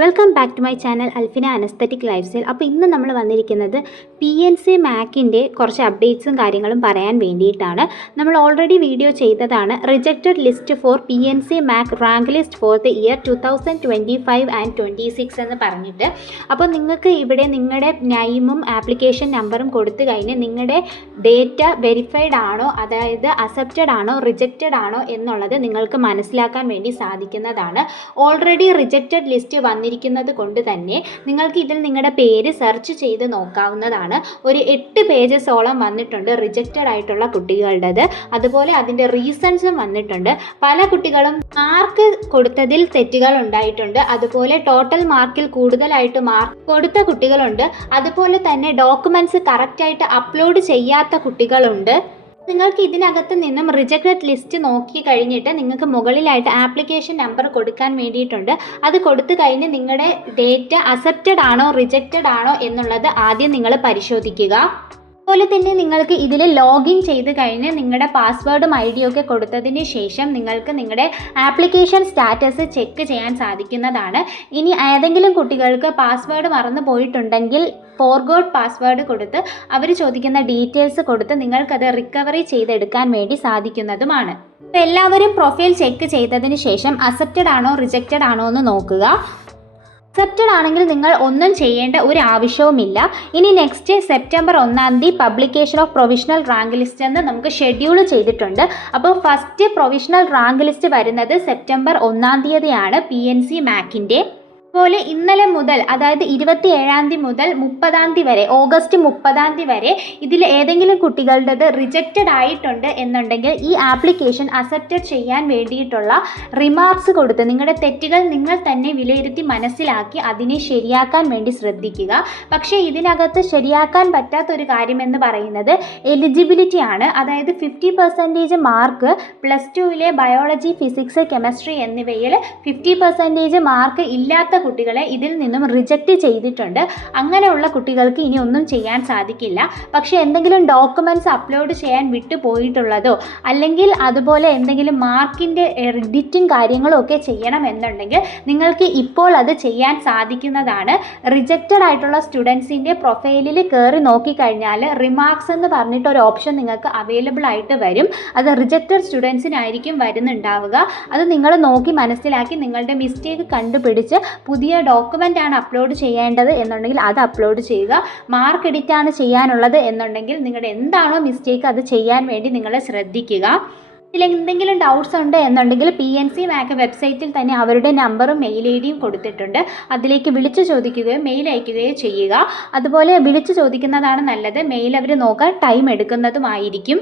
Welcome back to my channel Alfina an aesthetic lifestyle. അപ്പോൾ ഇന്ന് നമ്മൾ വന്നിരിക്കുന്നത് PNC മാക്കിൻ്റെ കുറച്ച് അപ്ഡേറ്റ്സും കാര്യങ്ങളും പറയാൻ വേണ്ടിയിട്ടാണ്. നമ്മൾ ഓൾറെഡി വീഡിയോ ചെയ്തതാണ് rejected list four PNC Mac rank list for the year 2025 and 26 എന്ന് പറഞ്ഞിട്ട്. അപ്പോൾ നിങ്ങൾക്ക് ഇവിടെ നിങ്ങളുടെ നെയിമും ആപ്ലിക്കേഷൻ നമ്പറും കൊടുത്തു കഴിഞ്ഞ് നിങ്ങളുടെ ഡേറ്റ വെരിഫൈഡ് ആണോ, അതായത് അക്സെപ്റ്റഡ് ആണോ റിജക്റ്റഡ് ആണോ എന്നുള്ളത് നിങ്ങൾക്ക് മനസ്സിലാക്കാൻ വേണ്ടി സാധിക്കുന്നതാണ്. ഓൾറെഡി റിജക്റ്റഡ് ലിസ്റ്റ് വന്നിരിക്കുന്നത് കൊണ്ട് തന്നെ നിങ്ങൾക്ക് ഇതിൽ നിങ്ങളുടെ പേര് സെർച്ച് ചെയ്ത് നോക്കാവുന്നതാണ്. ഒരു 8 പേജസോളം വന്നിട്ടുണ്ട് റിജക്റ്റഡ് ആയിട്ടുള്ള കുട്ടികളുടേത്. അതുപോലെ അതിൻ്റെ റീസൺസും വന്നിട്ടുണ്ട്. പല കുട്ടികളും മാർക്ക് കൊടുത്തതിൽ തെറ്റുകൾ ഉണ്ടായിട്ടുണ്ട്. അതുപോലെ ടോട്ടൽ മാർക്കിൽ കൂടുതലായിട്ട് മാർക്ക് കൊടുത്ത കുട്ടികളുണ്ട്. അതുപോലെ തന്നെ ഡോക്യുമെൻറ്റ്സ് കറക്റ്റായിട്ട് അപ്ലോഡ് ചെയ്യാത്ത കുട്ടികളുണ്ട്. നിങ്ങൾക്ക് ഇതിനകത്ത് നിന്നും റിജക്റ്റഡ് ലിസ്റ്റ് നോക്കി കഴിഞ്ഞിട്ട് നിങ്ങൾക്ക് മുകളിലായിട്ട് ആപ്ലിക്കേഷൻ നമ്പർ കൊടുക്കാൻ വേണ്ടിയിട്ടുണ്ട്. അത് കൊടുത്തു കഴിഞ്ഞ് നിങ്ങളുടെ ഡേറ്റ അക്സെപ്റ്റഡ് ആണോ റിജക്റ്റഡ് ആണോ എന്നുള്ളത് ആദ്യം നിങ്ങൾ പരിശോധിക്കുക. അതുപോലെ തന്നെ നിങ്ങൾക്ക് ഇതിൽ ലോഗിൻ ചെയ്ത് കഴിഞ്ഞ് നിങ്ങളുടെ പാസ്വേഡും ID ഒക്കെ കൊടുത്തതിന് ശേഷം നിങ്ങൾക്ക് നിങ്ങളുടെ ആപ്ലിക്കേഷൻ സ്റ്റാറ്റസ് ചെക്ക് ചെയ്യാൻ സാധിക്കുന്നതാണ്. ഇനി ഏതെങ്കിലും കുട്ടികൾക്ക് പാസ്വേഡ് മറന്നു പോയിട്ടുണ്ടെങ്കിൽ ഫോർഗോട്ട് പാസ്വേഡ് കൊടുത്ത് അവർ ചോദിക്കുന്ന ഡീറ്റെയിൽസ് കൊടുത്ത് നിങ്ങൾക്കത് റിക്കവറി ചെയ്തെടുക്കാൻ വേണ്ടി സാധിക്കുന്നതുമാണ്. അപ്പോൾ എല്ലാവരും പ്രൊഫൈൽ ചെക്ക് ചെയ്തതിന് ശേഷം അക്സെപ്റ്റഡ് ആണോ റിജക്റ്റഡ് ആണോ എന്ന് നോക്കുക. അക്സെപ്റ്റഡ് ആണെങ്കിൽ നിങ്ങൾ ഒന്നും ചെയ്യേണ്ട ഒരു ആവശ്യവുമില്ല. ഇനി next September 1 publication of provisional rank list എന്ന് നമുക്ക് ഷെഡ്യൂൾ ചെയ്തിട്ടുണ്ട്. അപ്പോൾ ഫസ്റ്റ് പ്രൊവിഷണൽ റാങ്ക് ലിസ്റ്റ് വരുന്നത് സെപ്റ്റംബർ 1 PNC മാക്കിൻ്റെ. അതുപോലെ ഇന്നലെ മുതൽ, അതായത് 27 മുതൽ 30 വരെ, ഓഗസ്റ്റ് 30 വരെ ഇതിൽ ഏതെങ്കിലും കുട്ടികളുടേത് റിജക്റ്റഡ് ആയിട്ടുണ്ട് എന്നുണ്ടെങ്കിൽ ഈ ആപ്ലിക്കേഷൻ അക്സെപ്റ്റഡ് ചെയ്യാൻ വേണ്ടിയിട്ടുള്ള റിമാർക്സ് കൊടുത്ത് നിങ്ങളുടെ തെറ്റുകൾ നിങ്ങൾ തന്നെ വിലയിരുത്തി മനസ്സിലാക്കി അതിനെ ശരിയാക്കാൻ വേണ്ടി ശ്രദ്ധിക്കുക. പക്ഷേ ഇതിനകത്ത് ശരിയാക്കാൻ പറ്റാത്തൊരു കാര്യമെന്ന് പറയുന്നത് എലിജിബിലിറ്റി ആണ്. അതായത് 50% മാർക്ക് +2 ബയോളജി, ഫിസിക്സ്, കെമിസ്ട്രി എന്നിവയിൽ 50% മാർക്ക് ഇല്ലാത്ത കുട്ടികളെ ഇതിൽ നിന്നും റിജക്റ്റ് ചെയ്തിട്ടുണ്ട്. അങ്ങനെയുള്ള കുട്ടികൾക്ക് ഇനി ഒന്നും ചെയ്യാൻ സാധിക്കില്ല. പക്ഷേ എന്തെങ്കിലും ഡോക്യുമെൻറ്റ്സ് അപ്ലോഡ് ചെയ്യാൻ വിട്ടു പോയിട്ടുള്ളതോ അല്ലെങ്കിൽ അതുപോലെ എന്തെങ്കിലും മാർക്കിൻ്റെ എഡിറ്റിംഗ് കാര്യങ്ങളും ഒക്കെ ചെയ്യണം എന്നുണ്ടെങ്കിൽ നിങ്ങൾക്ക് ഇപ്പോൾ അത് ചെയ്യാൻ സാധിക്കുന്നതാണ്. റിജക്റ്റഡ് ആയിട്ടുള്ള സ്റ്റുഡൻസിൻ്റെ പ്രൊഫൈലിൽ കയറി നോക്കിക്കഴിഞ്ഞാൽ റിമാർക്സ് എന്ന് പറഞ്ഞിട്ട് ഒരു ഓപ്ഷൻ നിങ്ങൾക്ക് അവൈലബിൾ ആയിട്ട് വരും. അത് റിജക്റ്റഡ് സ്റ്റുഡൻസിനായിരിക്കും വരുന്നുണ്ടാവുക. അത് നിങ്ങൾ നോക്കി മനസ്സിലാക്കി നിങ്ങളുടെ മിസ്റ്റേക്ക് കണ്ടുപിടിച്ച് പുതിയ ഡോക്യുമെൻ്റ് ആണ് അപ്ലോഡ് ചെയ്യേണ്ടത് എന്നുണ്ടെങ്കിൽ അത് അപ്ലോഡ് ചെയ്യുക. മാർക്ക് എഡിറ്റാണ് ചെയ്യാനുള്ളത് എന്നുണ്ടെങ്കിൽ നിങ്ങളുടെ എന്താണോ മിസ്റ്റേക്ക് അത് ചെയ്യാൻ വേണ്ടി നിങ്ങൾ ശ്രദ്ധിക്കുക. ഇതിൽ എന്തെങ്കിലും ഡൗട്ട്സ് ഉണ്ട് എന്നുണ്ടെങ്കിൽ PNC മാക്ക് വെബ്സൈറ്റിൽ തന്നെ അവരുടെ നമ്പറും മെയിൽ ID കൊടുത്തിട്ടുണ്ട്. അതിലേക്ക് വിളിച്ചു ചോദിക്കുകയോ മെയിൽ അയക്കുകയോ ചെയ്യുക. അതുപോലെ വിളിച്ചു ചോദിക്കുന്നതാണ് നല്ലത്. മെയിൽ അവർ നോക്കാൻ ടൈം എടുക്കുന്നതുമായിരിക്കും.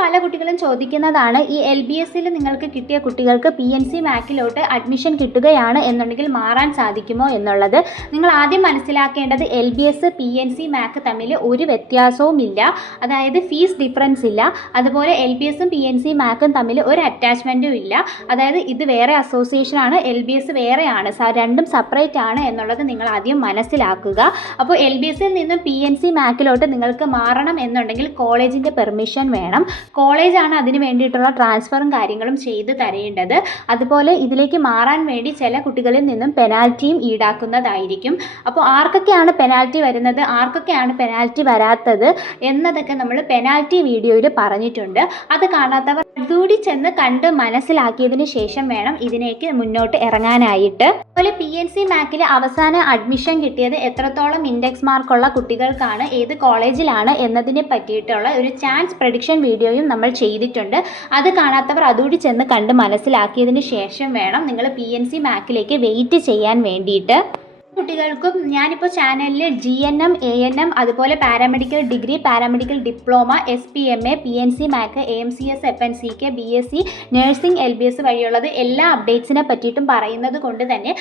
പല കുട്ടികളും ചോദിക്കുന്നതാണ്, ഈ LBSൽ നിങ്ങൾക്ക് കിട്ടിയ കുട്ടികൾക്ക് PNC മാക്കിലോട്ട് അഡ്മിഷൻ കിട്ടുകയാണ് എന്നുണ്ടെങ്കിൽ മാറാൻ സാധിക്കുമോ എന്നുള്ളത്. നിങ്ങൾ ആദ്യം മനസ്സിലാക്കേണ്ടത് LBS PNC മാക്ക് തമ്മിൽ ഒരു വ്യത്യാസവുമില്ല. അതായത് ഫീസ് ഡിഫറൻസ് ഇല്ല. അതുപോലെ LBSും PNC മാക്കും തമ്മിൽ ഒരു അറ്റാച്ച്മെൻറ്റും ഇല്ല. അതായത് ഇത് വേറെ അസോസിയേഷനാണ്, LBS വേറെയാണ്, രണ്ടും സെപ്പറേറ്റ് ആണ് എന്നുള്ളത് നിങ്ങൾ ആദ്യം മനസ്സിലാക്കുക. അപ്പോൾ LBSൽ നിന്നും PNC മാക്കിലോട്ട് നിങ്ങൾക്ക് മാറണം എന്നുണ്ടെങ്കിൽ കോളേജിൻ്റെ പെർമിഷൻ വേണം. കോളേജാണ് അതിന് വേണ്ടിയിട്ടുള്ള ട്രാൻസ്ഫറും കാര്യങ്ങളും ചെയ്ത് തരേണ്ടത്. അതുപോലെ ഇതിലേക്ക് മാറാൻ വേണ്ടി ചില കുട്ടികളിൽ നിന്നും പെനാൽറ്റിയും ഈടാക്കുന്നതായിരിക്കും. അപ്പോൾ ആർക്കൊക്കെയാണ് പെനാൽറ്റി വരുന്നത്, ആർക്കൊക്കെയാണ് പെനാൽറ്റി വരാത്തത് എന്നതൊക്കെ നമ്മൾ പെനാൽറ്റി വീഡിയോയിൽ പറഞ്ഞിട്ടുണ്ട്. അത് കാണാത്തവർ ഇതുകൂടി ചെന്ന് കണ്ട് മനസ്സിലാക്കിയതിന് ശേഷം വേണം ഇതിലേക്ക് മുന്നോട്ട് ഇറങ്ങാനായിട്ട്. അതുപോലെ PNC മാക്കിൽ അവസാന അഡ്മിഷൻ കിട്ടിയത് എത്രത്തോളം ഇൻഡെക്സ് മാർക്കുള്ള കുട്ടികൾക്കാണ്, ഏത് കോളേജിലാണ് എന്നതിനെ പറ്റിയിട്ടുള്ള ഒരു ചാൻസ് പ്രഡിക്ഷൻ വീഡിയോയും നമ്മൾ ചെയ്തിട്ടുണ്ട്. അത് കാണാത്തവർ അതുകൂടി ചെന്ന് കണ്ട് മനസ്സിലാക്കിയതിന് ശേഷം വേണം നിങ്ങൾ PNC മാക്കിലേക്ക് വെയിറ്റ് ചെയ്യാൻ വേണ്ടിയിട്ട്. കുട്ടികൾക്കും ഞാനിപ്പോൾ ചാനലിൽ GNM, ANM, അതുപോലെ paramedical degree, paramedical diploma, SPMA, PNC മാക്ക്, AMCS, FNCK, BSc nursing, LBS വഴിയുള്ളത് എല്ലാ അപ്ഡേറ്റ്സിനെ പറ്റിയിട്ടും പറയുന്നത് കൊണ്ട് തന്നെ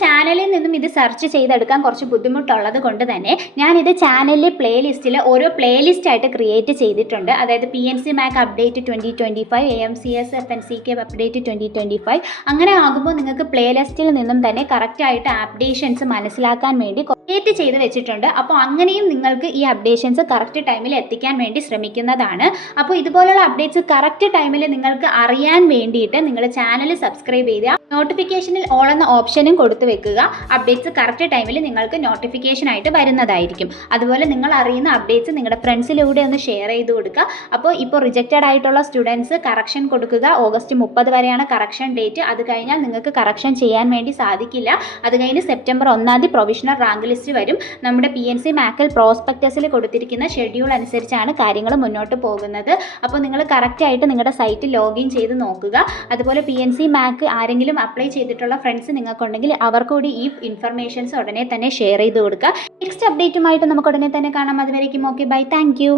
ചാനലിൽ നിന്നും ഇത് സെർച്ച് ചെയ്തെടുക്കാൻ കുറച്ച് ബുദ്ധിമുട്ടുള്ളത് കൊണ്ട് തന്നെ ഞാനിത് ചാനലിലെ പ്ലേലിസ്റ്റിൽ ഓരോ പ്ലേലിസ്റ്റ് ആയിട്ട് ക്രിയേറ്റ് ചെയ്തിട്ടുണ്ട്. അതായത് PNC മാക്ക് അപ്ഡേറ്റ് 2025, AMCS, FNCK അപ്ഡേറ്റ് 2025. അങ്ങനെ ആകുമ്പോൾ നിങ്ങൾക്ക് പ്ലേലിസ്റ്റിൽ നിന്നും തന്നെ കറക്റ്റായിട്ട് അപ്ഡേഷൻസ് മനസ്സിലാക്കാൻ വേണ്ടി ക്രിയേറ്റ് ചെയ്ത് വെച്ചിട്ടുണ്ട്. അപ്പോൾ അങ്ങനെയും നിങ്ങൾക്ക് ഈ അപ്ഡേഷൻസ് കറക്റ്റ് ടൈമിൽ എത്തിക്കാൻ വേണ്ടി ശ്രമിക്കുന്നതാണ്. അപ്പോൾ ഇതുപോലുള്ള അപ്ഡേറ്റ്സ് കറക്റ്റ് ടൈമിൽ നിങ്ങൾക്ക് അറിയാൻ വേണ്ടിയിട്ട് നിങ്ങൾ ചാനൽ സബ്സ്ക്രൈബ് ചെയ്യുക, നോട്ടിഫിക്കേഷനിൽ ഓൾ എന്ന ഓപ്ഷനും കൊടുത്തു വെക്കുക. അപ്ഡേറ്റ്സ് കറക്റ്റ് ടൈമിൽ നിങ്ങൾക്ക് നോട്ടിഫിക്കേഷൻ ആയിട്ട് വരുന്നതായിരിക്കും. അതുപോലെ നിങ്ങൾ അറിയുന്ന അപ്ഡേറ്റ്സ് നിങ്ങളുടെ ഫ്രണ്ട്സിലൂടെ ഒന്ന് ഷെയർ ചെയ്ത് കൊടുക്കുക. അപ്പോൾ ഇപ്പോൾ റിജക്റ്റഡ് ആയിട്ടുള്ള സ്റ്റുഡൻസ് കറക്ഷൻ കൊടുക്കുക. ഓഗസ്റ്റ് 30 വരെയാണ് കറക്ഷൻ ഡേറ്റ്. അത് കഴിഞ്ഞാൽ നിങ്ങൾക്ക് കറക്ഷൻ ചെയ്യാൻ വേണ്ടി സാധിക്കില്ല. അത് കഴിഞ്ഞ് സെപ്റ്റംബർ 1 പ്രൊവിഷണൽ റാങ്ക് ലിസ്റ്റ് വരും. നമ്മുടെ PNC മാക്കൽ പ്രോസ്പെക്ടസിൽ കൊടുത്തിരിക്കുന്ന ഷെഡ്യൂൾ അനുസരിച്ചാണ് കാര്യങ്ങൾ മുന്നോട്ട് പോകുന്നത്. അപ്പോൾ നിങ്ങൾ കറക്റ്റായിട്ട് നിങ്ങളുടെ സൈറ്റ് ലോഗിൻ ചെയ്ത് നോക്കുക. അതുപോലെ PNC മാക്ക് ആരെങ്കിലും അപ്ലൈ ചെയ്തിട്ടുള്ള ഫ്രണ്ട്സ് നിങ്ങൾക്കുണ്ടെങ്കിൽ അവർക്കൂടി ഈ ഇൻഫർമേഷൻസ് ഉടനെ തന്നെ ഷെയർ ചെയ്ത് കൊടുക്കുക. നെക്സ്റ്റ് അപ്ഡേറ്റുമായിട്ട് നമുക്ക് ഉടനെ തന്നെ കാണാം. അതുവരേക്കും ഓക്കെ, ബൈ, താങ്ക് യു.